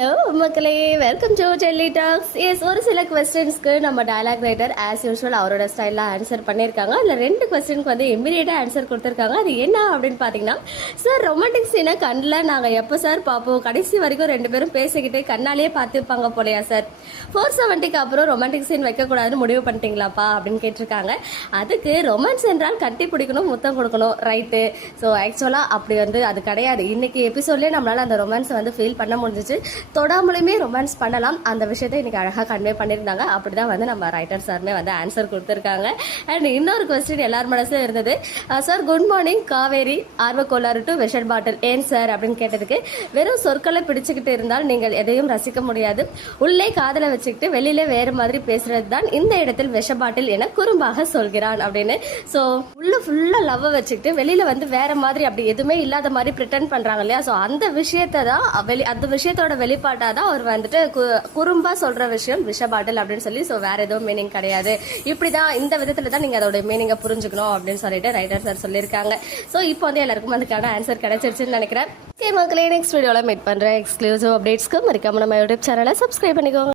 Hello மக்களே. Welcome to Delhi talks S ஒரு சில கொஸ்டின்ஸ்க்கு நம்ம டயலாக் ரைட்டர் ஆஸ் யூஷுவல் அவரோட ஸ்டைலில் ஆன்சர் பண்ணியிருக்காங்க. அதில் ரெண்டு கொஸ்டினுக்கு வந்து இமீடியட்டாக ஆன்சர் கொடுத்துருக்காங்க. அது என்ன அப்படின்னு பார்த்தீங்கன்னா சார் ரொமான்டிக் சீனை கண்ணில் நாங்கள் எப்போ சார் பார்ப்போம் கடைசி வரைக்கும் ரெண்டு பேரும் பேசிக்கிட்டு கண்ணாலேயே பார்த்துப்பாங்க போலையா சார் ஃபோர் செவன்ட்டிக்கு அப்புறம் ரொமான்டிக் சீன் வைக்கக்கூடாதுன்னு முடிவு பண்ணிட்டீங்களாப்பா? அப்படின்னு கேட்டிருக்காங்க. அதுக்கு ரொமான்ஸ் என்றால் கட்டி பிடிக்கணும் முத்தம் கொடுக்கணும். ரைட்டு ஸோ ஆக்சுவலாக அப்படி வந்து அது கிடையாது. இன்னைக்கு எபிசோட்லேயே நம்மளால் அந்த ரொமான்ஸை வந்து ஃபீல் பண்ண முடிஞ்சிச்சு. தொடாமலையுமே ரொமான்ஸ் பண்ணலாம். அந்த விஷயத்தை இன்றைக்கி அழகாக கன்வே பண்ணியிருந்தாங்க. அப்படி தான் வந்து நம்ம ரைட்டர் சாருமே வந்து ஆன்சர் கொடுத்துருக்காங்க. அண்ட் இன்னொரு கொஸ்டின் எல்லார் மனசும் இருந்தது. சார் குட் மார்னிங் காவேரி ஆர்வக்கோளாறு டு விஷர் பாட்டில் ஏன் சார் அப்படின்னு கேட்டதுக்கு வெறும் சொற்களை பிடிச்சிக்கிட்டு இருந்தால் நீங்கள் எதையும் ரசிக்க முடியாது. உள்ளே காதலை வச்சுக்கிட்டு வெளியில வேறு மாதிரி பேசுறது தான் இந்த இடத்தில் விஷ பாட்டில் என குறும்பாக சொல்கிறான் அப்படின்னு. ஸோ உள்ள ஃபுல்லாக லவ் வச்சுக்கிட்டு வெளியில் வந்து வேற மாதிரி அப்படி எதுவுமே இல்லாத மாதிரி ப்ரிட்டன் பண்ணுறாங்க இல்லையா? ஸோ அந்த விஷயத்தை தான் வெளி அந்த விஷயத்தோட வெளிப்பாட்டாக தான் அவர் வந்துட்டு கு- குறும்பா சொல்கிற விஷயம் விஷ பாட்டில் அப்படின்னு சொல்லி. ஸோ வேற எதுவும் மீனிங் கிடையாது. இப்படி தான் இந்த விதத்தில் தான் நீங்கள் அதோட மீனிங்கை புரிஞ்சுக்கணும் அப்படின்னு சொல்லிட்டு ரைட்டர் சார் சொல்லியிருக்காங்க. ஸோ இப்போ வந்து எல்லாருக்கும் அதுக்கான ஆன்சர் கிடைச்சிருச்சுன்னு நினைக்கிறேன். ஓகே மக்களே நெக்ஸ்ட் வீடியோவில் மீட் பண்ணுற எக்ஸ்க்ளூசிவ் அப்டேட்ஸ்க்கு மறக்காம நம்ம யூடியூப் சேனலை சப்ஸ்கிரைப் பண்ணிக்கோங்க.